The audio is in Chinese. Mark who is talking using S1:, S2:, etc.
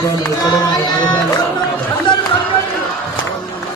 S1: 喜马拉雅。